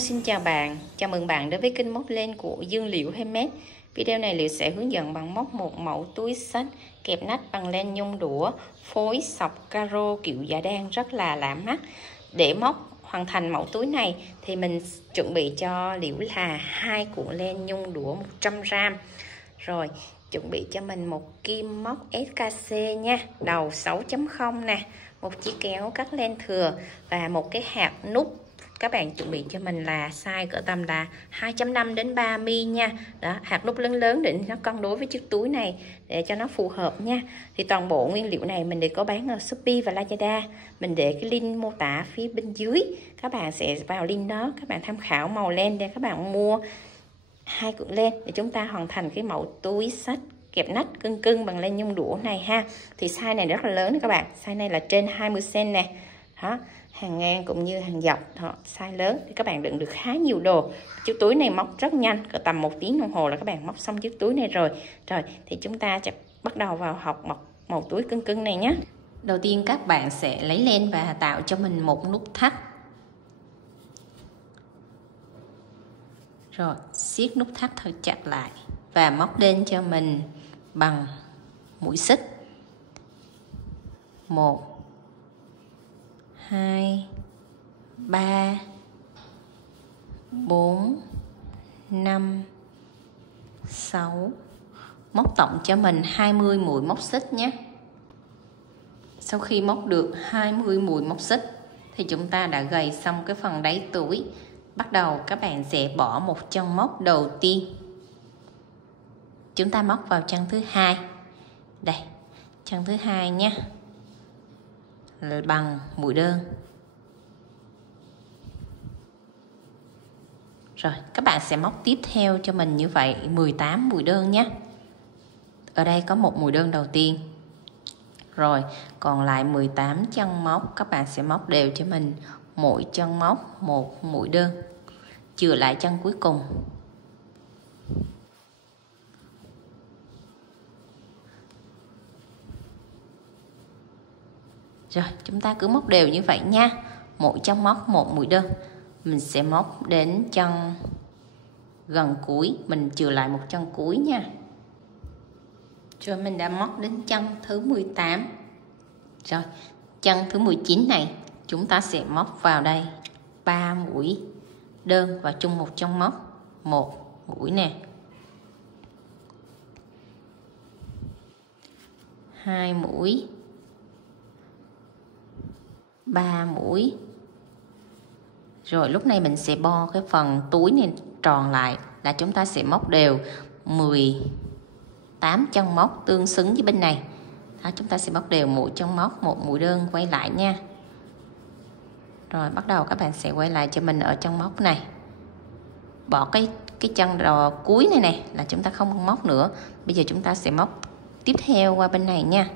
xin chào bạn. Chào mừng bạn đến với kênh móc len của Dương Liễu Handmade. Video này Liễu sẽ hướng dẫn bạn móc một mẫu túi xách kẹp nách bằng len nhung đũa, phối sọc caro kiểu dạ đan rất là lạ mắt. Để móc hoàn thành mẫu túi này thì mình chuẩn bị cho Liễu là 2 cuộn len nhung đũa 100g. Rồi, chuẩn bị cho mình một kim móc SKC nha, đầu 6.0 nè, một chiếc kéo cắt len thừa và một cái hạt nút. Các bạn chuẩn bị cho mình là size cỡ tầm là 2.5 đến 3 mm nha. Đó, hạt nút lớn lớn để nó cân đối với chiếc túi này để cho nó phù hợp nha. Thì toàn bộ nguyên liệu này mình đều có bán ở Shopee và Lazada. Mình để cái link mô tả phía bên dưới. Các bạn sẽ vào link đó, các bạn tham khảo màu len để các bạn mua 2 cuộn len để chúng ta hoàn thành cái mẫu túi xách kẹp nách cưng cưng bằng len nhung đũa này ha. Thì size này rất là lớn các bạn, size này là trên 20 cm nè. Đó, hàng ngang cũng như hàng dọc, đó, size lớn thì các bạn đựng được khá nhiều đồ. Chiếc túi này móc rất nhanh, cỡ tầm 1 tiếng đồng hồ là các bạn móc xong chiếc túi này rồi. Rồi thì chúng ta sẽ bắt đầu vào học móc màu túi cưng cưng này nhé. Đầu tiên các bạn sẽ lấy len và tạo cho mình một nút thắt. Rồi siết nút thắt thật chặt lại và móc lên cho mình bằng mũi xích. 1 2 3 4 5 6. Móc tổng cho mình 20 mũi móc xích nhé. Sau khi móc được 20 mũi móc xích thì chúng ta đã gầy xong cái phần đáy túi. Bắt đầu các bạn sẽ bỏ một chân móc đầu tiên. Chúng ta móc vào chân thứ hai. Đây, chân thứ hai nhé. Bằng mũi đơn. Rồi, các bạn sẽ móc tiếp theo cho mình như vậy 18 mũi đơn nhé. Ở đây có một mũi đơn đầu tiên. Rồi, còn lại 18 chân móc, các bạn sẽ móc đều cho mình mỗi chân móc một mũi đơn. Chừa lại chân cuối cùng. Rồi, chúng ta cứ móc đều như vậy nha. Mỗi chân móc một mũi đơn. Mình sẽ móc đến chân gần cuối, mình chừa lại một chân cuối nha. Rồi mình đã móc đến chân thứ 18. Rồi, chân thứ 19 này chúng ta sẽ móc vào đây 3 mũi đơn và chung một chân móc, một mũi nè. 2 mũi. 3 mũi. Rồi lúc này mình sẽ bo cái phần túi này tròn lại là chúng ta sẽ móc đều 18 chân móc tương xứng với bên này. Đó, chúng ta sẽ móc đều mỗi chân móc một mũi đơn quay lại nha. Rồi bắt đầu các bạn sẽ quay lại cho mình ở chân móc này. Bỏ cái chân đò cuối này nè là chúng ta không móc nữa. Bây giờ chúng ta sẽ móc tiếp theo qua bên này nha.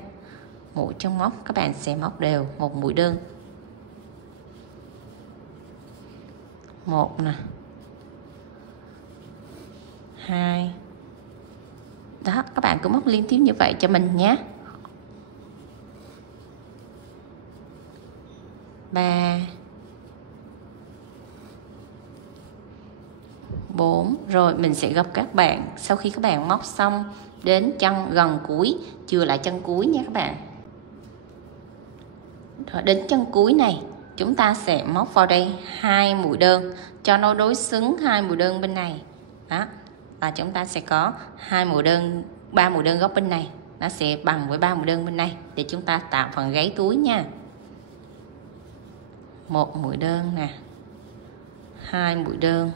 Mỗi chân móc các bạn sẽ móc đều một mũi đơn. 1 nè. 2. Đó, các bạn cứ móc liên tiếp như vậy cho mình nhé. 3 4. Rồi mình sẽ gặp các bạn sau khi các bạn móc xong đến chân gần cuối, chừa lại chân cuối nha các bạn. Rồi đến chân cuối này chúng ta sẽ móc vào đây 2 mũi đơn cho nó đối xứng 2 mũi đơn bên này. Đó, là chúng ta sẽ có 2 mũi đơn, 3 mũi đơn góc bên này nó sẽ bằng với 3 mũi đơn bên này để chúng ta tạo phần gáy túi nha. 1 mũi đơn nè, 2 mũi đơn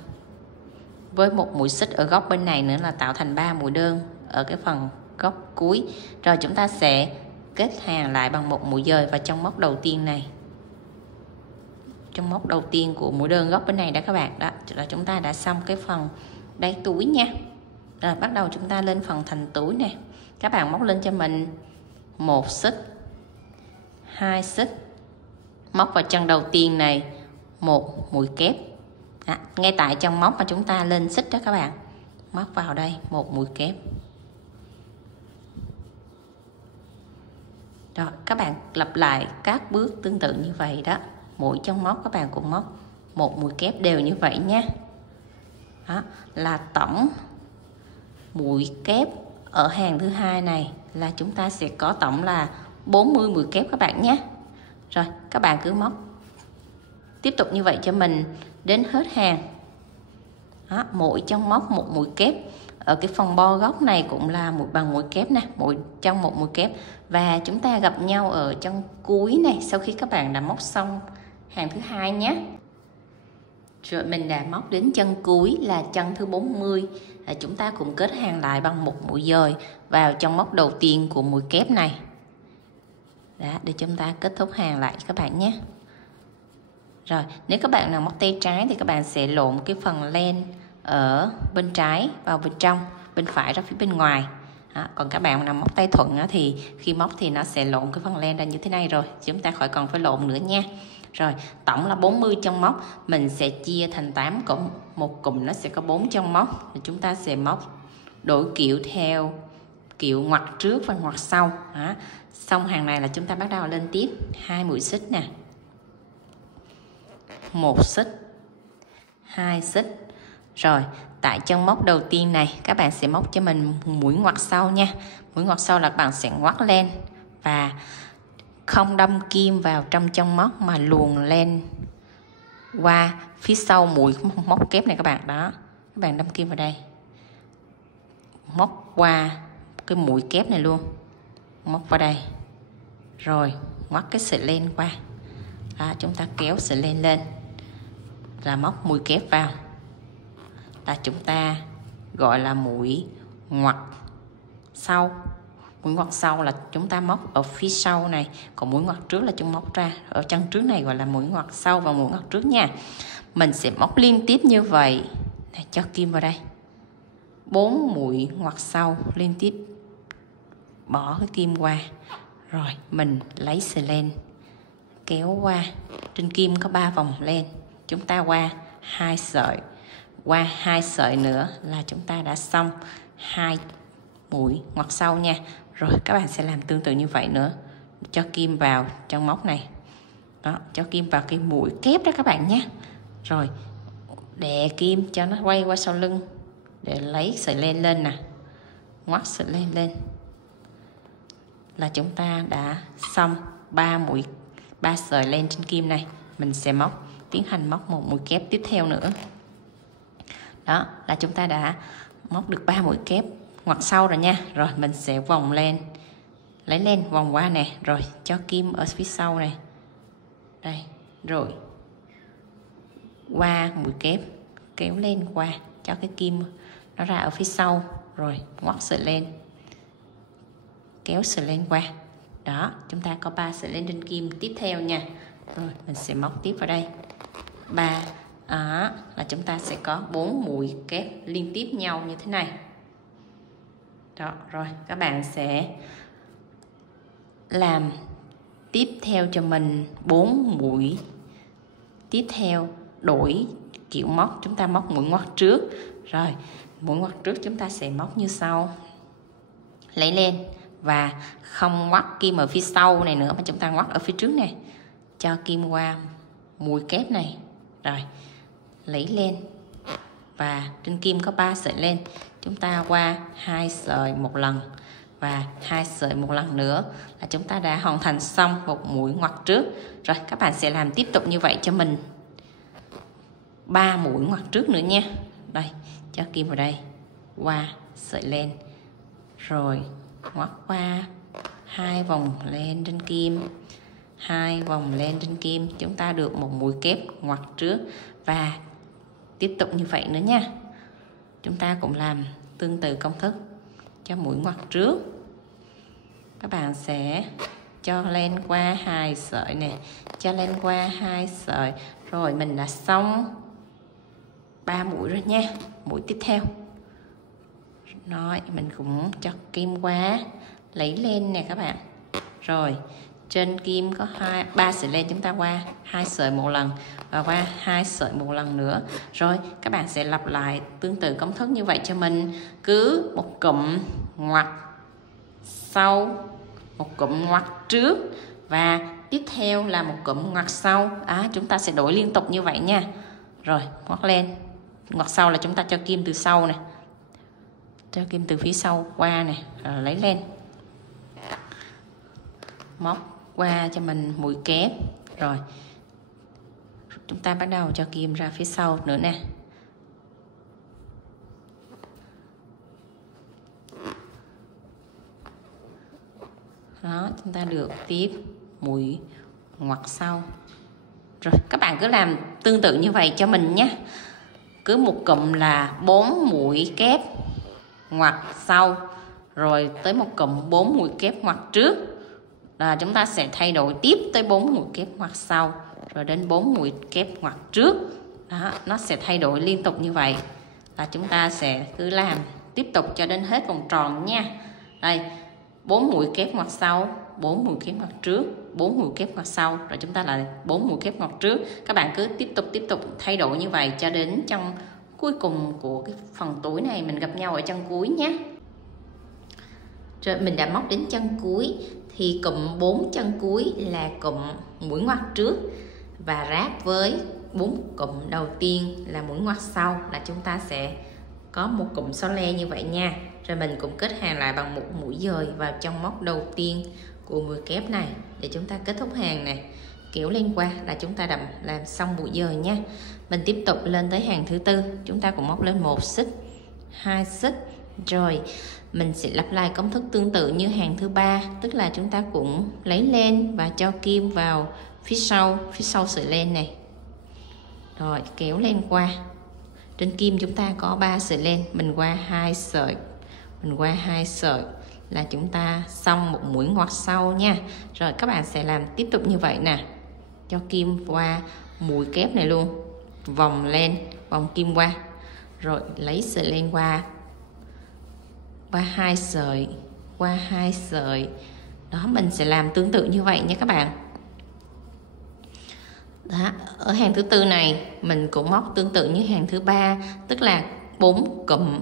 với một mũi xích ở góc bên này nữa là tạo thành 3 mũi đơn ở cái phần góc cuối. Rồi chúng ta sẽ kết hàng lại bằng một mũi dời vào trong móc đầu tiên này. Trong móc đầu tiên của mũi đơn góc bên này đó các bạn. Đó là chúng ta đã xong cái phần đáy túi nha. Rồi bắt đầu chúng ta lên phần thành túi nè. Các bạn móc lên cho mình 1 xích, 2 xích, móc vào chân đầu tiên này một mũi kép. Đó, ngay tại chân móc mà chúng ta lên xích đó các bạn, móc vào đây một mũi kép. Rồi các bạn lặp lại các bước tương tự như vậy đó. Mỗi chân móc các bạn cũng móc một mũi kép đều như vậy nhé. Đó là tổng mũi kép ở hàng thứ hai này là chúng ta sẽ có tổng là 40 mũi kép các bạn nhé. Rồi các bạn cứ móc tiếp tục như vậy cho mình đến hết hàng. Đó, mỗi trong móc một mũi kép. Ở cái phần bo góc này cũng là bằng mũi kép nè, trong một mũi kép, và chúng ta gặp nhau ở chân cuối này sau khi các bạn đã móc xong hàng thứ hai nhé. Rồi mình đã móc đến chân cuối là chân thứ 40, chúng ta cũng kết hàng lại bằng một mũi dời vào trong móc đầu tiên của mũi kép này. Đó, để chúng ta kết thúc hàng lại các bạn nhé. Rồi nếu các bạn nào móc tay trái thì các bạn sẽ lộn cái phần len ở bên trái vào bên trong, bên phải ra phía bên ngoài. Còn các bạn nào móc tay thuận thì khi móc thì nó sẽ lộn cái phần len ra như thế này, rồi chúng ta khỏi còn phải lộn nữa nha. Rồi tổng là 40 chân móc, mình sẽ chia thành 8 cụm, một cụm nó sẽ có 4 chân móc. Chúng ta sẽ móc đổi kiểu theo kiểu ngoặt trước và ngoặt sau. Xong hàng này là chúng ta bắt đầu lên tiếp 2 mũi xích nè, 1 xích, 2 xích. Rồi tại chân móc đầu tiên này các bạn sẽ móc cho mình mũi ngoặt sau nha. Mũi ngoặt sau là các bạn sẽ ngoắt lên và không đâm kim vào trong chân móc mà luồn lên qua phía sau mũi móc kép này các bạn. Đó, các bạn đâm kim vào đây, móc qua cái mũi kép này luôn, móc vào đây, rồi ngoắt cái sợi len qua. Đó, chúng ta kéo sợi len lên là móc mũi kép vào, là chúng ta gọi là mũi ngoặt sau. Mũi ngoặt sau là chúng ta móc ở phía sau này, còn mũi ngoặt trước là chúng móc ra ở chân trước này, gọi là mũi ngoặt sau và mũi ngoặt trước nha. Mình sẽ móc liên tiếp như vậy. Này, cho kim vào đây, 4 mũi ngoặt sau liên tiếp, bỏ cái kim qua, rồi mình lấy sợi len kéo qua. Trên kim có 3 vòng len, chúng ta qua 2 sợi, qua 2 sợi nữa là chúng ta đã xong 2 mũi ngoặt sau nha. Rồi các bạn sẽ làm tương tự như vậy nữa, cho kim vào trong móc này. Đó, cho kim vào cái mũi kép đó các bạn nhé. Rồi đè kim cho nó quay qua sau lưng để lấy sợi len lên nè, ngoắt sợi len lên là chúng ta đã xong 3 sợi len trên kim này. Mình sẽ tiến hành móc một mũi kép tiếp theo nữa. Đó là chúng ta đã móc được 3 mũi kép ngoặt sau rồi nha. Rồi mình sẽ vòng lên, lấy len vòng qua nè, rồi cho kim ở phía sau này đây, rồi qua mũi kép kéo lên qua, cho cái kim nó ra ở phía sau, rồi ngoắt sợi len, kéo sợi len qua. Đó, chúng ta có 3 sợi len trên kim tiếp theo nha. Rồi mình sẽ móc tiếp vào đây 3. Đó là chúng ta sẽ có 4 mũi kép liên tiếp nhau như thế này. Đó, rồi các bạn sẽ làm tiếp theo cho mình 4 mũi tiếp theo, đổi kiểu móc. Chúng ta móc mũi ngoặt trước, rồi mũi ngoặt trước chúng ta sẽ móc như sau, lấy len và không ngoắt kim ở phía sau này nữa mà chúng ta ngoắt ở phía trước này, cho kim qua mũi kép này, rồi lấy len và trên kim có 3 sợi len, chúng ta qua 2 sợi một lần và 2 sợi một lần nữa là chúng ta đã hoàn thành xong một mũi ngoặt trước. Rồi các bạn sẽ làm tiếp tục như vậy cho mình 3 mũi ngoặt trước nữa nha. Đây, cho kim vào đây, qua sợi len, rồi ngoắt qua 2 vòng len trên kim, 2 vòng len trên kim, chúng ta được một mũi kép ngoặt trước. Và tiếp tục như vậy nữa nha. Chúng ta cũng làm tương tự công thức cho mũi ngoặt trước. Các bạn sẽ cho len qua 2 sợi này, cho len qua 2 sợi, rồi mình đã xong 3 mũi rồi nha. Mũi tiếp theo, nói mình cũng cho kim qua, lấy len nè các bạn, rồi trên kim có 3 sợi len, chúng ta qua 2 sợi một lần và qua 2 sợi một lần nữa. Rồi các bạn sẽ lặp lại tương tự công thức như vậy cho mình, cứ một cụm ngoặt sau, một cụm ngoặt trước và tiếp theo là một cụm ngoặt sau. Chúng ta sẽ đổi liên tục như vậy nha. Rồi ngoắt lên, ngoặt sau là chúng ta cho kim từ sau này, cho kim từ phía sau qua này, rồi lấy lên, móc qua cho mình mũi kép. Rồi chúng ta bắt đầu cho kim ra phía sau nữa nè. Đó, chúng ta được tiếp mũi ngoặt sau. Rồi các bạn cứ làm tương tự như vậy cho mình nhé. Cứ một cụm là 4 mũi kép ngoặt sau, rồi tới một cụm 4 mũi kép ngoặt trước, là chúng ta sẽ thay đổi tiếp tới 4 mũi kép ngoặt sau, rồi đến 4 mũi kép ngoặt trước. Đó, nó sẽ thay đổi liên tục như vậy, là chúng ta sẽ cứ làm tiếp tục cho đến hết vòng tròn nha. Đây, 4 mũi kép ngoặt sau, 4 mũi kép ngoặt trước, 4 mũi kép ngoặt sau, rồi chúng ta lại 4 mũi kép ngoặt trước. Các bạn cứ tiếp tục thay đổi như vậy cho đến trong cuối cùng của cái phần túi này, mình gặp nhau ở chân cuối nhé. Rồi mình đã móc đến chân cuối, thì cụm 4 chân cuối là cụm mũi ngoặt trước, và ráp với 4 cụm đầu tiên là mũi ngoặt sau, là chúng ta sẽ có một cụm xo le như vậy nha. Rồi mình cũng kết hàng lại bằng một mũi dời vào trong móc đầu tiên của mũi kép này để chúng ta kết thúc hàng này. Kéo lên qua là chúng ta đã làm xong mũi dời nha. Mình tiếp tục lên tới hàng thứ tư, chúng ta cũng móc lên 1 xích, 2 xích. Rồi mình sẽ lặp lại công thức tương tự như hàng thứ ba, tức là chúng ta cũng lấy lên và cho kim vào phía sau sợi len này. Rồi kéo lên qua. Trên kim chúng ta có 3 sợi len, mình qua 2 sợi, mình qua 2 sợi là chúng ta xong một mũi ngoặt sau nha. Rồi các bạn sẽ làm tiếp tục như vậy nè, cho kim qua mũi kép này luôn, vòng lên, vòng kim qua, rồi lấy sợi len qua 2 sợi, qua 2 sợi. Đó, mình sẽ làm tương tự như vậy nha các bạn. Đó, ở hàng thứ tư này mình cũng móc tương tự như hàng thứ ba, tức là 4 cụm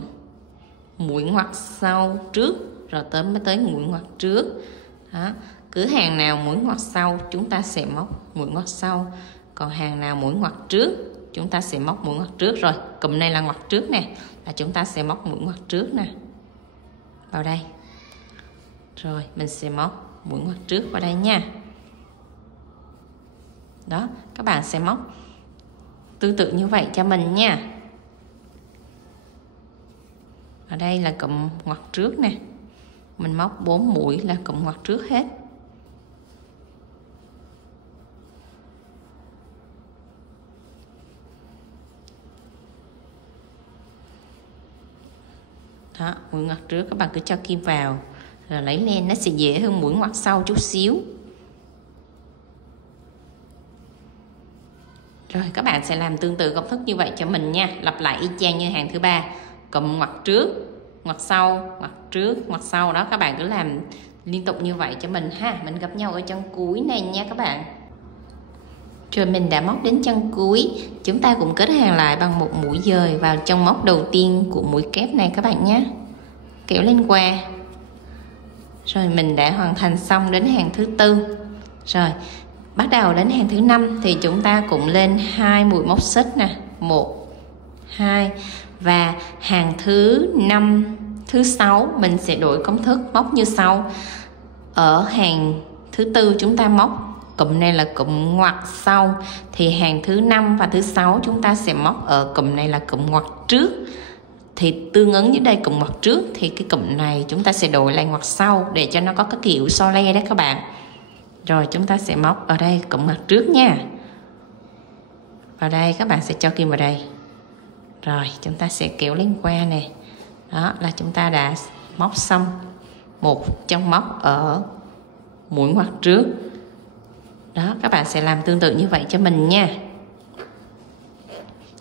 mũi ngoặt sau trước, rồi mới tới mũi ngoặt trước. Đó, cứ hàng nào mũi ngoặt sau chúng ta sẽ móc mũi ngoặt sau, còn hàng nào mũi ngoặt trước chúng ta sẽ móc mũi ngoặt trước. Rồi cụm này là ngoặt trước nè, là chúng ta sẽ móc mũi ngoặt trước nè vào đây, rồi mình sẽ móc mũi ngoặt trước vào đây nha. Đó, các bạn sẽ móc tương tự như vậy cho mình nha. Ở đây là cụm ngoặt trước nè, mình móc 4 mũi là cụm ngoặt trước hết. Đó, mũi ngoặt trước các bạn cứ cho kim vào rồi lấy lên, nó sẽ dễ hơn mũi ngoặt sau chút xíu. Rồi các bạn sẽ làm tương tự công thức như vậy cho mình nha, lặp lại y chang như hàng thứ ba, cụm ngoặt trước, ngoặt sau, ngoặt trước, ngoặt sau. Đó, các bạn cứ làm liên tục như vậy cho mình ha. Mình gặp nhau ở chân cuối này nha các bạn. Rồi mình đã móc đến chân cuối, chúng ta cũng kết hàng lại bằng một mũi dời vào trong móc đầu tiên của mũi kép này các bạn nhé. Kéo lên qua. Rồi mình đã hoàn thành xong đến hàng thứ tư. Rồi bắt đầu đến hàng thứ 5 thì chúng ta cũng lên 2 mũi móc xích nè, 1, 2, và hàng thứ 5, thứ 6 mình sẽ đổi công thức móc như sau. Ở hàng thứ tư chúng ta móc cụm này là cụm ngoặt sau, thì hàng thứ 5 và thứ 6 chúng ta sẽ móc ở cụm này là cụm ngoặt trước. Thì tương ứng với đây cụm ngoặt trước thì cái cụm này chúng ta sẽ đổi lại ngoặt sau để cho nó có cái kiểu so le đấy các bạn. Rồi chúng ta sẽ móc ở đây cụm ngoặt trước nha. Vào đây các bạn sẽ cho kim vào đây. Rồi chúng ta sẽ kéo lên qua nè. Đó là chúng ta đã móc xong một trong móc ở mũi ngoặt trước. Đó, các bạn sẽ làm tương tự như vậy cho mình nha.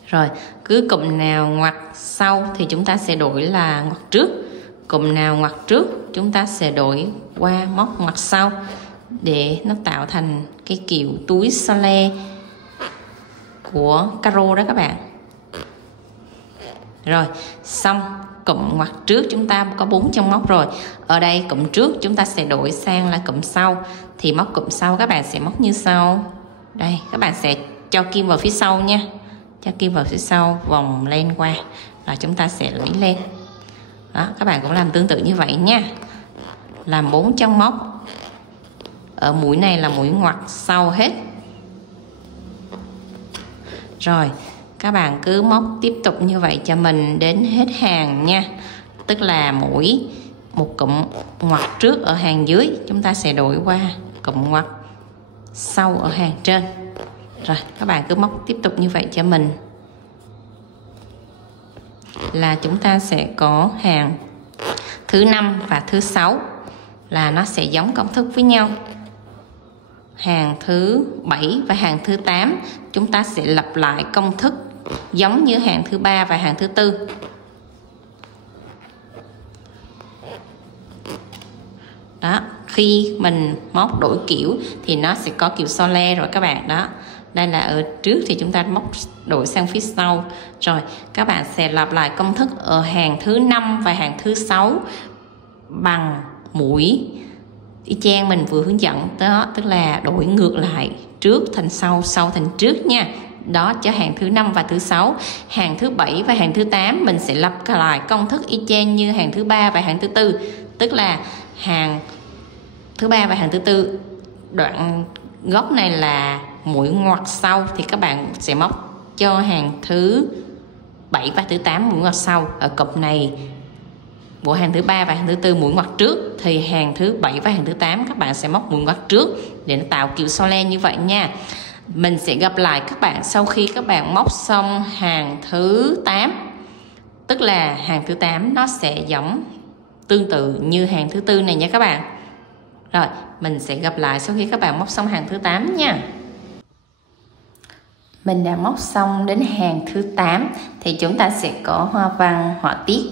Rồi cứ cụm nào ngoặt sau thì chúng ta sẽ đổi là ngoặt trước, cụm nào ngoặt trước chúng ta sẽ đổi qua móc ngoặt sau để nó tạo thành cái kiểu túi so le của caro đó các bạn. Rồi xong cụm ngoặt trước chúng ta có 4 trong móc rồi. Ở đây cụm trước chúng ta sẽ đổi sang là cụm sau, thì móc cụm sau các bạn sẽ móc như sau. Đây các bạn sẽ cho kim vào phía sau nha, cho kim vào phía sau, vòng len qua, rồi chúng ta sẽ lũy lên. Đó, các bạn cũng làm tương tự như vậy nha. Làm 4 chân móc. Ở mũi này là mũi ngoặt sau hết. Rồi, các bạn cứ móc tiếp tục như vậy cho mình đến hết hàng nha. Tức là mỗi một cụm ngoặt trước ở hàng dưới, chúng ta sẽ đổi qua cụm ngoặt sau ở hàng trên. Rồi, các bạn cứ móc tiếp tục như vậy cho mình. Là chúng ta sẽ có hàng thứ 5 và thứ 6 là nó sẽ giống công thức với nhau. Hàng thứ 7 và hàng thứ 8 chúng ta sẽ lặp lại công thức giống như hàng thứ 3 và hàng thứ 4. Đó, khi mình móc đổi kiểu thì nó sẽ có kiểu so le rồi các bạn. Đó, đây là ở trước thì chúng ta móc đổi sang phía sau. Rồi các bạn sẽ lặp lại công thức ở hàng thứ 5 và hàng thứ 6 bằng mũi y chang mình vừa hướng dẫn. Đó, tức là đổi ngược lại, trước thành sau, sau thành trước nha. Đó cho hàng thứ 5 và thứ 6. Hàng thứ 7 và hàng thứ 8 mình sẽ lặp lại công thức y chang như hàng thứ 3 và hàng thứ 4. Tức là hàng thứ 3 và hàng thứ 4, đoạn gốc này là mũi ngoặt sau thì các bạn sẽ móc cho hàng thứ 7 và thứ 8 mũi ngoặt sau. Ở cụm này của hàng thứ 3 và hàng thứ 4 mũi ngoặt trước thì hàng thứ 7 và hàng thứ 8 các bạn sẽ móc mũi ngoặt trước để nó tạo kiểu so le như vậy nha. Mình sẽ gặp lại các bạn sau khi các bạn móc xong hàng thứ 8. Tức là hàng thứ 8 nó sẽ giống tương tự như hàng thứ 4 này nha các bạn. Rồi, mình sẽ gặp lại sau khi các bạn móc xong hàng thứ 8 nha. Mình đã móc xong đến hàng thứ 8 thì chúng ta sẽ có hoa văn họa tiết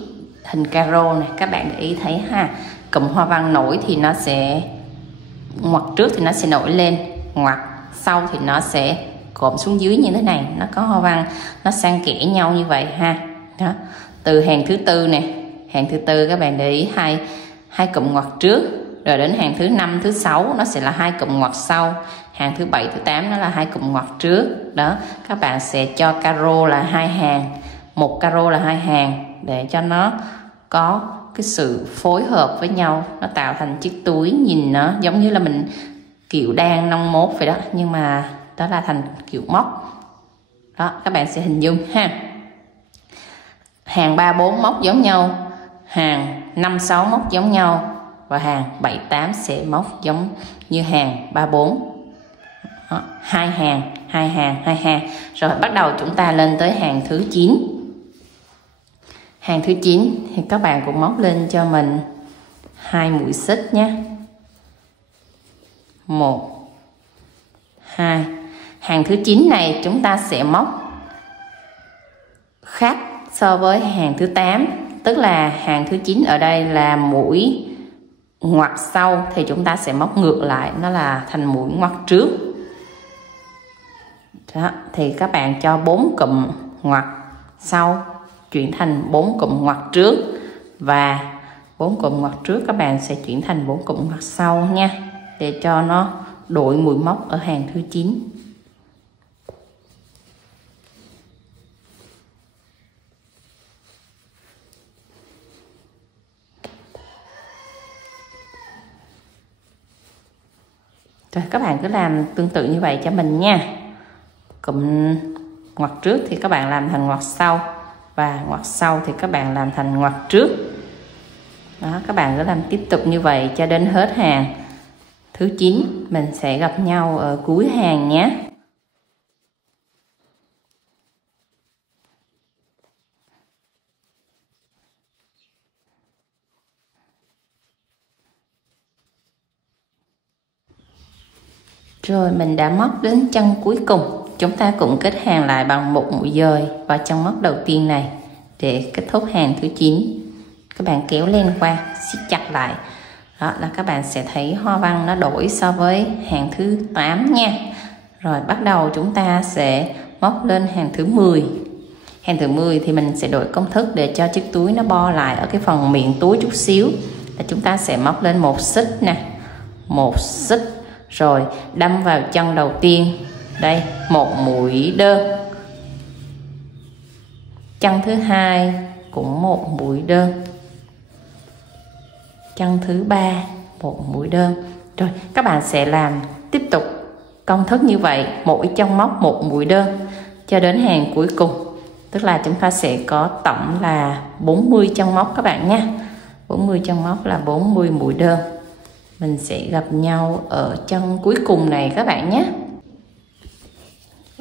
hình caro này, các bạn để ý thấy ha. Cụm hoa văn nổi thì nó sẽ ngoặt trước thì nó sẽ nổi lên, ngoặt sau thì nó sẽ cộm xuống dưới như thế này. Nó có hoa văn nó xen kẽ nhau như vậy ha. Đó, từ hàng thứ 4 nè, hàng thứ 4 các bạn để ý hai cụm ngoặt trước, rồi đến hàng thứ 5, thứ 6 nó sẽ là hai cụm ngoặt sau, hàng thứ 7, thứ 8 nó là hai cụm ngoặt trước. Đó, các bạn sẽ cho caro là 2 hàng, một caro là 2 hàng để cho nó có cái sự phối hợp với nhau, nó tạo thành chiếc túi nhìn nó giống như là mình kiểu đan nông mốt vậy đó, nhưng mà đó là thành kiểu móc. Đó, các bạn sẽ hình dung ha. Hàng 3, 4 móc giống nhau, hàng 5, 6 móc giống nhau, và hàng 7, 8 sẽ móc giống như hàng 3, 4. Đó, 2 hàng, 2 hàng, 2 hàng. Rồi bắt đầu chúng ta lên tới hàng thứ 9. Hàng thứ 9 thì các bạn cũng móc lên cho mình 2 mũi xích nhé. 1, 2. Hàng thứ 9 này chúng ta sẽ móc khác so với hàng thứ 8. Tức là hàng thứ 9 ở đây là mũi ngoặt sau thì chúng ta sẽ móc ngược lại, nó là thành mũi ngoặt trước. Đó, thì các bạn cho 4 cụm ngoặt sau chuyển thành 4 cụm ngoặt trước, và 4 cụm ngoặt trước các bạn sẽ chuyển thành 4 cụm ngoặt sau nha, để cho nó đổi mũi móc ở hàng thứ 9. Rồi các bạn cứ làm tương tự như vậy cho mình nha. Cụm ngoặt trước thì các bạn làm thành ngoặt sau, và ngoặt sau thì các bạn làm thành ngoặt trước. Đó, các bạn cứ làm tiếp tục như vậy cho đến hết hàng thứ 9. Mình sẽ gặp nhau ở cuối hàng nhé. Rồi mình đã móc đến chân cuối cùng. Chúng ta cũng kết hàng lại bằng một mũi dời vào chân móc đầu tiên này để kết thúc hàng thứ 9. Các bạn kéo lên qua, siết chặt lại. Đó là các bạn sẽ thấy hoa văn nó đổi so với hàng thứ 8 nha. Rồi bắt đầu chúng ta sẽ móc lên hàng thứ 10. Hàng thứ 10 thì mình sẽ đổi công thức để cho chiếc túi nó bo lại ở cái phần miệng túi chút xíu. Là chúng ta sẽ móc lên một xích nè, một xích, rồi đâm vào chân đầu tiên. Đây, một mũi đơn, chân thứ hai cũng một mũi đơn, chân thứ ba một mũi đơn. Rồi các bạn sẽ làm tiếp tục công thức như vậy, mỗi chân móc một mũi đơn cho đến hàng cuối cùng, tức là chúng ta sẽ có tổng là 40 chân móc các bạn nhé. 40 chân móc là 40 mũi đơn. Mình sẽ gặp nhau ở chân cuối cùng này các bạn nhé.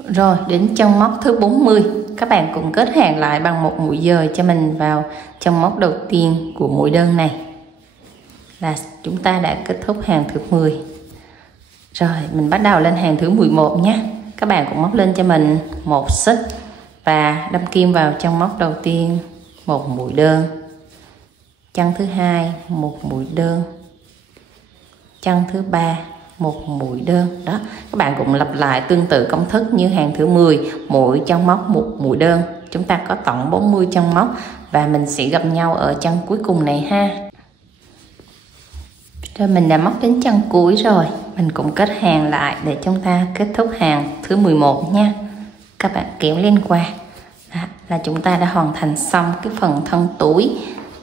Rồi đến chân móc thứ 40, các bạn cùng kết hàng lại bằng một mũi dời cho mình vào chân móc đầu tiên của mũi đơn này, là chúng ta đã kết thúc hàng thứ 10. Rồi mình bắt đầu lên hàng thứ 11 nhé. Các bạn cũng móc lên cho mình một xích và đâm kim vào chân móc đầu tiên một mũi đơn, chân thứ hai một mũi đơn, chân thứ ba một mũi đơn. Đó, các bạn cũng lặp lại tương tự công thức như hàng thứ 10, mỗi chân móc một mũi đơn. Chúng ta có tổng 40 chân móc và mình sẽ gặp nhau ở chân cuối cùng này ha. Rồi mình đã móc đến chân cuối rồi, mình cũng kết hàng lại để chúng ta kết thúc hàng thứ 11 nha. Các bạn kéo lên qua. Đó, là chúng ta đã hoàn thành xong cái phần thân túi.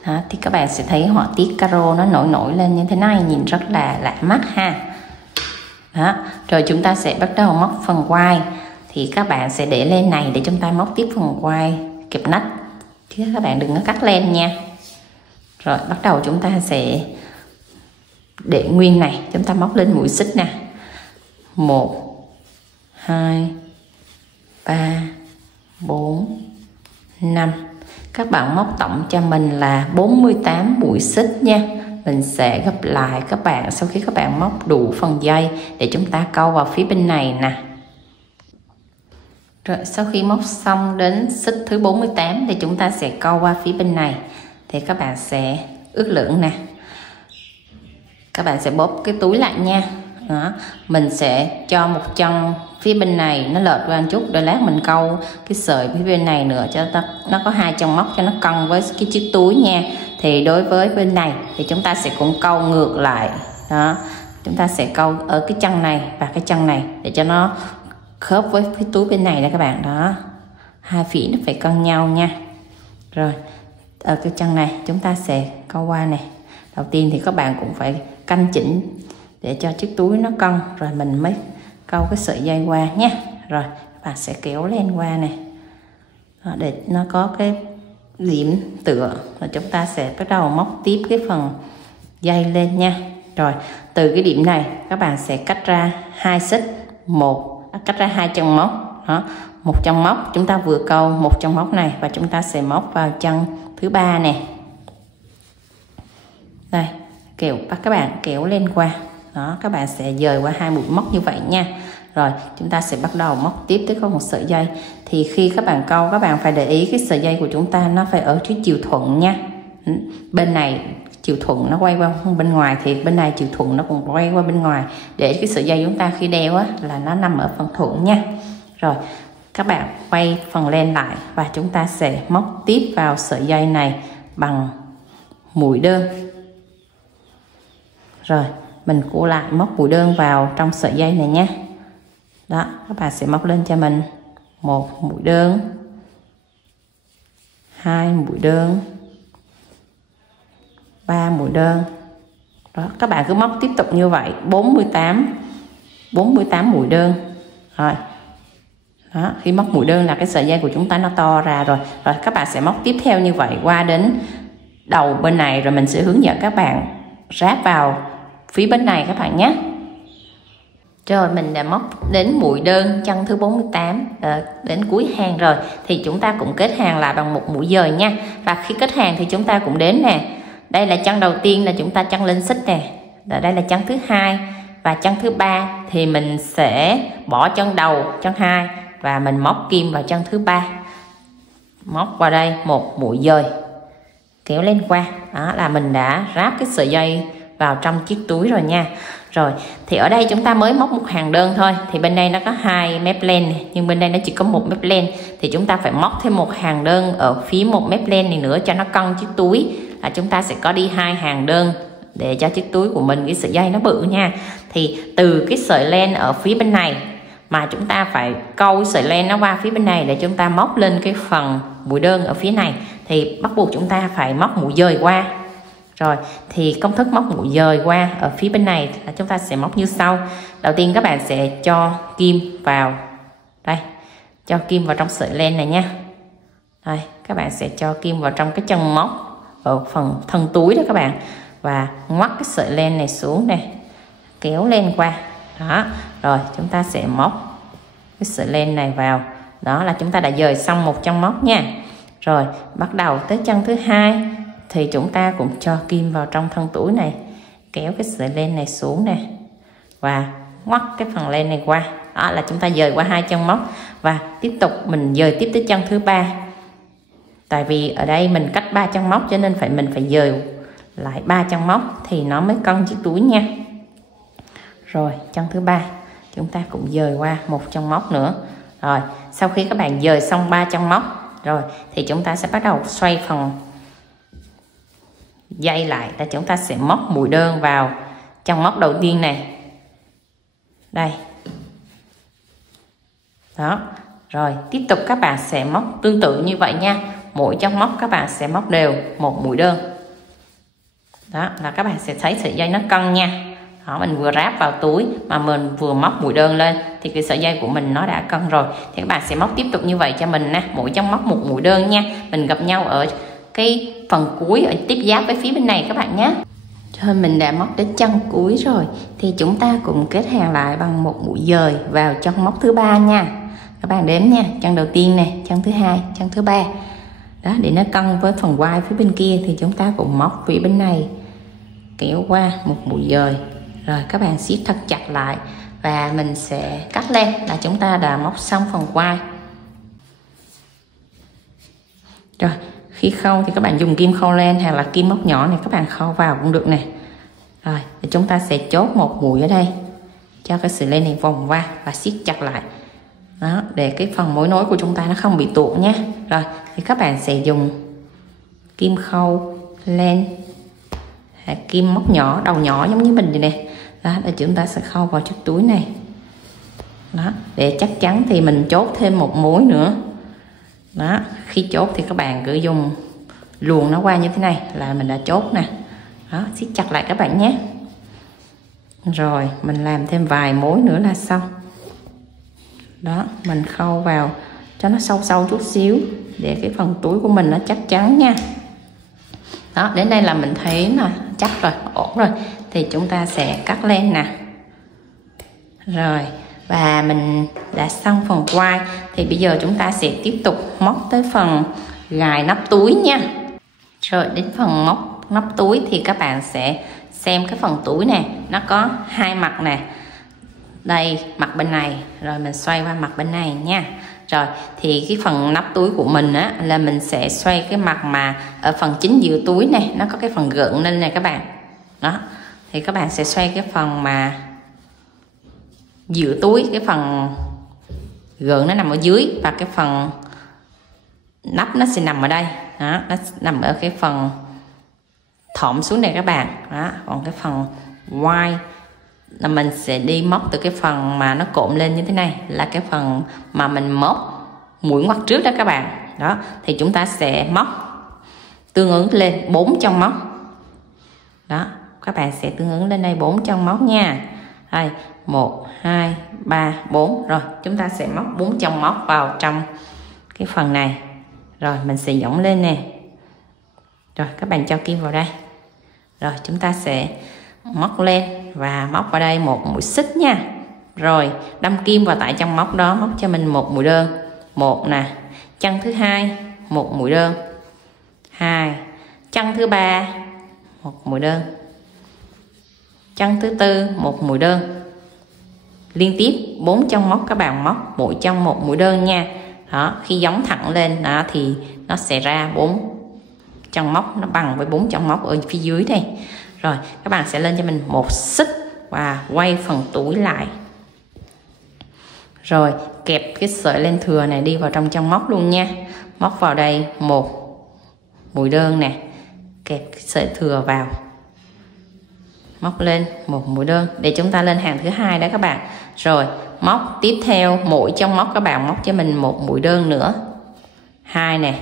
Đó, thì các bạn sẽ thấy họa tiết caro nó nổi lên như thế này, nhìn rất là lạ mắt ha. Đó, rồi chúng ta sẽ bắt đầu móc phần quai. Thì các bạn sẽ để lên này để chúng ta móc tiếp phần quai kẹp nách, chứ các bạn đừng có cắt len nha. Rồi bắt đầu chúng ta sẽ để nguyên này, chúng ta móc lên mũi xích nè, 1 2 3 4 5. Các bạn móc tổng cho mình là 48 mũi xích nha. Mình sẽ gặp lại các bạn sau khi các bạn móc đủ phần dây để chúng ta câu vào phía bên này nè. Rồi sau khi móc xong đến xích thứ 48 thì chúng ta sẽ câu qua phía bên này. Thì các bạn sẽ ước lượng nè. Các bạn sẽ bóp cái túi lại nha. Đó, mình sẽ cho một chân phía bên này nó lệch qua một chút, để lát mình câu cái sợi phía bên này nữa cho nó có hai chân móc cho nó cân với cái chiếc túi nha. Thì đối với bên này thì chúng ta sẽ cũng câu ngược lại. Đó, chúng ta sẽ câu ở cái chân này và cái chân này để cho nó khớp với cái túi bên này nè các bạn. Đó, hai phía nó phải cân nhau nha. Rồi ở cái chân này chúng ta sẽ câu qua này. Đầu tiên thì các bạn cũng phải canh chỉnh để cho chiếc túi nó cân, rồi mình mới câu cái sợi dây qua nhé. Rồi các bạn sẽ kéo lên qua này. Đó, để nó có cái điểm tựa, rồi chúng ta sẽ bắt đầu móc tiếp cái phần dây lên nha. Rồi từ cái điểm này các bạn sẽ cắt ra hai xích, cắt ra hai chân móc. Đó, một chân móc chúng ta vừa câu một chân móc này và chúng ta sẽ móc vào chân thứ ba nè. Đây, các bạn kéo lên qua. Đó, các bạn sẽ dời qua hai mũi móc như vậy nha. Rồi chúng ta sẽ bắt đầu móc tiếp tới có một sợi dây. Thì khi các bạn câu, các bạn phải để ý cái sợi dây của chúng ta nó phải ở phía chiều thuận nha. Bên này chiều thuận nó quay qua bên ngoài thì bên này chiều thuận nó cũng quay qua bên ngoài, để cái sợi dây chúng ta khi đeo á là nó nằm ở phần thuận nha. Rồi các bạn quay phần len lại và chúng ta sẽ móc tiếp vào sợi dây này bằng mũi đơn. Rồi mình cũng lại móc mũi đơn vào trong sợi dây này nhé. Đó, các bạn sẽ móc lên cho mình một mũi đơn, hai mũi đơn, ba mũi đơn. Đó, các bạn cứ móc tiếp tục như vậy 48 mũi đơn. Rồi đó, khi móc mũi đơn là cái sợi dây của chúng ta nó to ra rồi. Rồi các bạn sẽ móc tiếp theo như vậy qua đến đầu bên này, rồi mình sẽ hướng dẫn các bạn ráp vào phía bên này các bạn nhé. Rồi mình đã móc đến mũi đơn chân thứ 48 đến cuối hàng rồi, thì chúng ta cũng kết hàng lại bằng một mũi dời nha. Và khi kết hàng thì chúng ta cũng đến nè, đây là chân đầu tiên là chúng ta chân lên xích nè, đây là chân thứ hai, và chân thứ ba thì mình sẽ bỏ chân đầu chân 2 và mình móc kim vào chân thứ 3, móc qua đây một mũi dời, kéo lên qua. Đó là mình đã ráp cái sợi dây vào trong chiếc túi rồi nha. Rồi thì ở đây chúng ta mới móc một hàng đơn thôi, thì bên đây nó có 2 mép len nhưng bên đây nó chỉ có 1 mép len, thì chúng ta phải móc thêm một hàng đơn ở phía 1 mép len này nữa cho nó cân chiếc túi, là chúng ta sẽ có đi 2 hàng đơn để cho chiếc túi của mình cái sợi dây nó bự nha. Thì từ cái sợi len ở phía bên này mà chúng ta phải câu sợi len nó qua phía bên này để chúng ta móc lên cái phần mũi đơn ở phía này thì bắt buộc chúng ta phải móc mũi dời qua. Rồi thì công thức móc mũi dời qua ở phía bên này là chúng ta sẽ móc như sau. Đầu tiên các bạn sẽ cho kim vào đây, cho kim vào trong sợi len này nha. Đây, các bạn sẽ cho kim vào trong cái chân móc ở phần thân túi đó các bạn, và ngoắt cái sợi len này xuống này, kéo len qua đó. Rồi chúng ta sẽ móc cái sợi len này vào, đó là chúng ta đã dời xong một chân móc nha. Rồi bắt đầu tới chân thứ hai thì chúng ta cũng cho kim vào trong thân túi này, kéo cái sợi len này xuống nè và ngoắt cái phần len này qua. Đó là chúng ta dời qua 2 chân móc, và tiếp tục mình dời tiếp tới chân thứ ba. Tại vì ở đây mình cách 3 chân móc cho nên mình phải dời lại 3 chân móc thì nó mới cân chiếc túi nha. Rồi chân thứ ba chúng ta cũng dời qua 1 chân móc nữa. Rồi sau khi các bạn dời xong 3 chân móc rồi thì chúng ta sẽ bắt đầu xoay phần dây lại, là chúng ta sẽ móc mũi đơn vào chân móc đầu tiên này. Đây. Đó. Rồi tiếp tục các bạn sẽ móc tương tự như vậy nha. Mỗi chân móc các bạn sẽ móc đều 1 mũi đơn. Đó là các bạn sẽ thấy sợi dây nó cân nha. Đó, mình vừa ráp vào túi mà mình vừa móc mũi đơn lên thì cái sợi dây của mình nó đã cân rồi. Thì các bạn sẽ móc tiếp tục như vậy cho mình nè, mỗi chân móc 1 mũi đơn nha. Mình gặp nhau ở cái phần cuối ở tiếp giáp với phía bên này các bạn nhé. Rồi mình đã móc đến chân cuối rồi thì chúng ta cùng kết hàng lại bằng 1 mũi dời vào chân móc thứ ba nha. Các bạn đếm nha, chân đầu tiên nè, chân thứ hai, chân thứ ba. Đó, để nó cân với phần quai phía bên kia thì chúng ta cũng móc phía bên này, kéo qua 1 mũi dời. Rồi các bạn siết thật chặt lại và mình sẽ cắt lên, là chúng ta đã móc xong phần quai. Rồi khi khâu thì các bạn dùng kim khâu len hoặc là kim móc nhỏ này các bạn khâu vào cũng được nè. Rồi thì chúng ta sẽ chốt 1 mũi ở đây cho cái sợi len này vòng qua và siết chặt lại. Đó, để cái phần mối nối của chúng ta nó không bị tuột nhé. Rồi thì các bạn sẽ dùng kim khâu len, kim móc nhỏ, đầu nhỏ giống như mình vậy nè. Đó, để chúng ta sẽ khâu vào chiếc túi này. Đó, để chắc chắn thì mình chốt thêm 1 mối nữa. Đó, khi chốt thì các bạn cứ dùng luồn nó qua như thế này là mình đã chốt nè. Đó, siết chặt lại các bạn nhé. Rồi mình làm thêm vài mối nữa là xong. Đó, mình khâu vào cho nó sâu sâu chút xíu để cái phần túi của mình nó chắc chắn nha. Đó, đến đây là mình thấy là chắc rồi, ổn rồi thì chúng ta sẽ cắt lên nè. Rồi và mình đã xong phần quai thì bây giờ chúng ta sẽ tiếp tục móc tới phần gài nắp túi nha. Rồi đến phần móc nắp túi thì các bạn sẽ xem cái phần túi này nó có 2 mặt nè. Đây mặt bên này, rồi mình xoay qua mặt bên này nha. Rồi thì cái phần nắp túi của mình á là mình sẽ xoay cái mặt mà ở phần chính giữa túi này nó có cái phần gợn lên này các bạn. Đó thì các bạn sẽ xoay cái phần mà giữa túi, cái phần gợn nó nằm ở dưới và cái phần nắp nó sẽ nằm ở đây. Đó, nó nằm ở cái phần thõm xuống này các bạn. Đó, còn cái phần quai là mình sẽ đi móc từ cái phần mà nó cộm lên như thế này, là cái phần mà mình móc mũi ngoặt trước đó các bạn. Đó thì chúng ta sẽ móc tương ứng lên 4 chân móc. Đó các bạn sẽ tương ứng lên đây 4 chân móc nha. Đây 1 2 3 4. Rồi chúng ta sẽ móc 4 chân móc vào trong cái phần này. Rồi mình sẽ giỏng lên nè. Rồi các bạn cho kim vào đây. Rồi chúng ta sẽ móc lên và móc vào đây 1 mũi xích nha. Rồi đâm kim vào tại chân móc đó, móc cho mình 1 mũi đơn. 1 nè. Chân thứ hai 1 mũi đơn. 2. Chân thứ ba 1 mũi đơn. Chân thứ tư 1 mũi đơn. Liên tiếp 4 chân móc các bạn móc mỗi chân 1 mũi đơn nha. Đó, khi gióng thẳng lên đó thì nó sẽ ra 4 chân móc, nó bằng với 4 chân móc ở phía dưới đây. Rồi các bạn sẽ lên cho mình 1 xích và quay phần túi lại. Rồi kẹp cái sợi len thừa này đi vào trong chân móc luôn nha. Móc vào đây 1 mũi đơn nè, kẹp cái sợi thừa vào, móc lên 1 mũi đơn để chúng ta lên hàng thứ hai đó các bạn. Rồi móc tiếp theo mỗi chân móc các bạn móc cho mình 1 mũi đơn nữa. 2 nè,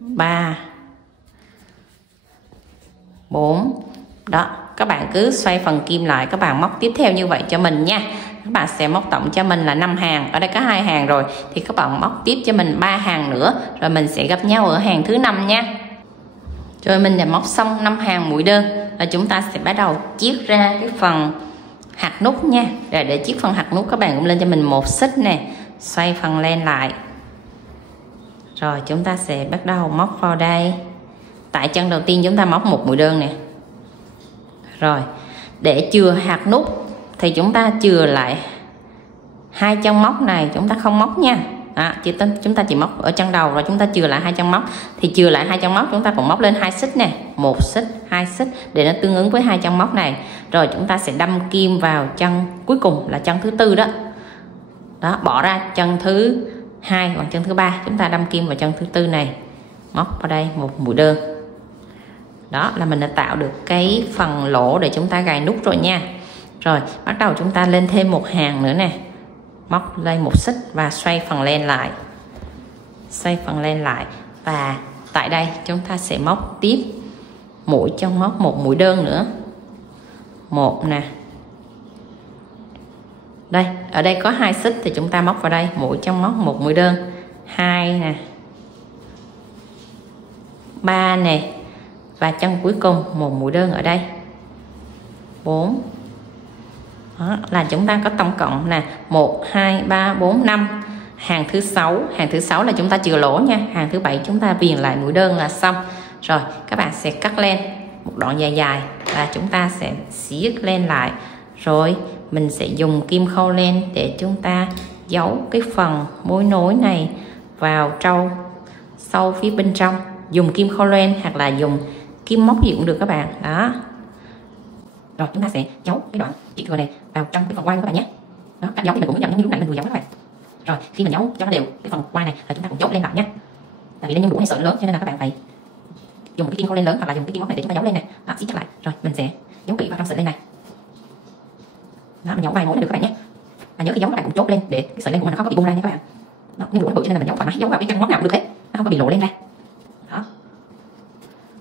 3 4. Đó, các bạn cứ xoay phần kim lại, các bạn móc tiếp theo như vậy cho mình nha. Các bạn sẽ móc tổng cho mình là 5 hàng. Ở đây có 2 hàng rồi thì các bạn móc tiếp cho mình 3 hàng nữa, rồi mình sẽ gặp nhau ở hàng thứ 5 nha. Rồi mình đã móc xong 5 hàng mũi đơn, và chúng ta sẽ bắt đầu chiết ra cái phần hạt nút nha. Rồi để chiết phần hạt nút, các bạn cũng lên cho mình một xích nè, xoay phần len lại. Rồi chúng ta sẽ bắt đầu móc vào đây. Tại chân đầu tiên chúng ta móc một mũi đơn nè. Rồi để chừa hạt nút thì chúng ta chừa lại 2 chân móc này, chúng ta không móc nha. Chúng ta chỉ móc ở chân đầu, rồi chúng ta chừa lại 2 chân móc. Thì chừa lại 2 chân móc, chúng ta cũng móc lên 2 xích nè, 1 xích, 2 xích để nó tương ứng với 2 chân móc này. Rồi chúng ta sẽ đâm kim vào chân cuối cùng là chân thứ tư đó. Đó, bỏ ra chân thứ 2 hoặc chân thứ 3, chúng ta đâm kim vào chân thứ tư này, móc vào đây một mũi đơn. Đó là mình đã tạo được cái phần lỗ để chúng ta gài nút rồi nha. Rồi bắt đầu chúng ta lên thêm một hàng nữa nè, móc lên một xích và xoay phần len lại, xoay phần len lại. Và tại đây chúng ta sẽ móc tiếp mũi trong móc một mũi đơn nữa, một nè. Đây, ở đây có 2 xích thì chúng ta móc vào đây mũi trong móc một mũi đơn, 2 nè, 3 nè, và chân cuối cùng một mũi đơn ở đây, 4. Đó là chúng ta có tổng cộng nè 1 2 3 4 5. Hàng thứ 6 là chúng ta chừa lỗ nha. Hàng thứ 7 chúng ta viền lại mũi đơn là xong. Rồi các bạn sẽ cắt len một đoạn dài dài và chúng ta sẽ siết len lại. Rồi mình sẽ dùng kim khâu len để chúng ta giấu cái phần mối nối này vào trong sâu phía bên trong. Dùng kim khâu len hoặc là dùng kim móc gì cũng được các bạn. Đó. Rồi chúng ta sẽ giấu cái đoạn chỉ thừa này vào trong cái phần quai của các bạn nhé. Đó, cách giấu thì mình cũng nhận như lúc nãy mình vừa giấu các bạn. Rồi khi mình giấu cho nó đều cái phần quai này là chúng ta cũng giấu lên lại nhé. Tại vì nó nhung đủ hay sợi lớn cho nên là các bạn phải dùng cái kim khâu len lớn hoặc là dùng cái kim móc này để chúng ta giấu lên này. Đó, siết chặt lại. Rồi mình sẽ giấu kỹ vào trong sợi len này. Đó, mình giấu vài mối được các bạn nhé. Và nhớ khi giấu các bạn cũng chốt lên để cái sợi len của mình nó không có bị bung ra nha các bạn. Đó, nhưng đủ nó bự cho nên là mình giấu thoải mái, giấu vào cái chân móc nào cũng được hết. Nó không có bị lộ lên ra. Đó.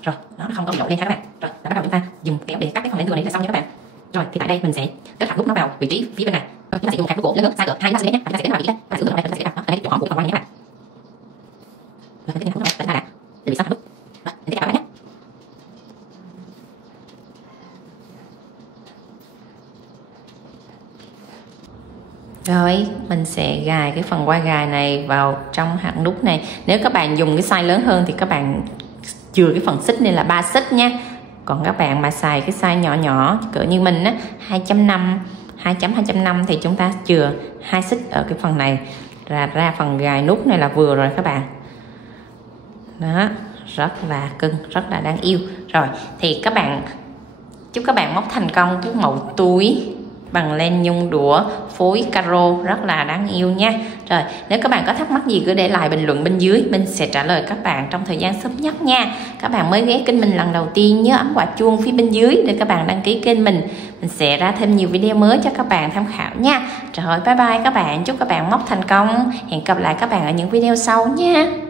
Rồi, nó không có bị lộ lên ha các bạn. Rồi, bắt đầu chúng ta dùng kéo để cắt cái phần len thừa này là xong nha các bạn. Rồi thì tại đây mình sẽ cất hạt nút nó vào vị trí phía bên này. Rồi chúng ta sẽ dùng hạt nút gỗ lớn hơn, size cỡ 2 cm nhé. Chúng ta sẽ đến vào vị trí đây. Chúng ta sử dụng đây, chúng ta sẽ đặt ở đây chỗ hõm của phần quai này các bạn. Rồi mình sẽ hút nó vào để bị xong hạt nút. Rồi, mình sẽ cắt các bạn nhé. Rồi mình sẽ gài cái phần quai gài này vào trong hạt nút này. Nếu các bạn dùng cái size lớn hơn thì các bạn chừa cái phần xích nên là 3 xích nha. Còn các bạn mà xài cái size nhỏ nhỏ cỡ như mình á, 2.5 2.2.5 thì chúng ta chừa 2 xích ở cái phần này ra phần gài nút này là vừa rồi các bạn. Đó, rất là cưng, rất là đáng yêu. Rồi thì các bạn, chúc các bạn móc thành công cái mẫu túi bằng len nhung đũa phối caro rất là đáng yêu nha. Rồi nếu các bạn có thắc mắc gì cứ để lại bình luận bên dưới, mình sẽ trả lời các bạn trong thời gian sớm nhất nha. Các bạn mới ghé kênh mình lần đầu tiên nhớ ấn quả chuông phía bên dưới để các bạn đăng ký kênh mình sẽ ra thêm nhiều video mới cho các bạn tham khảo nha. Rồi bye bye các bạn, chúc các bạn móc thành công, hẹn gặp lại các bạn ở những video sau nha.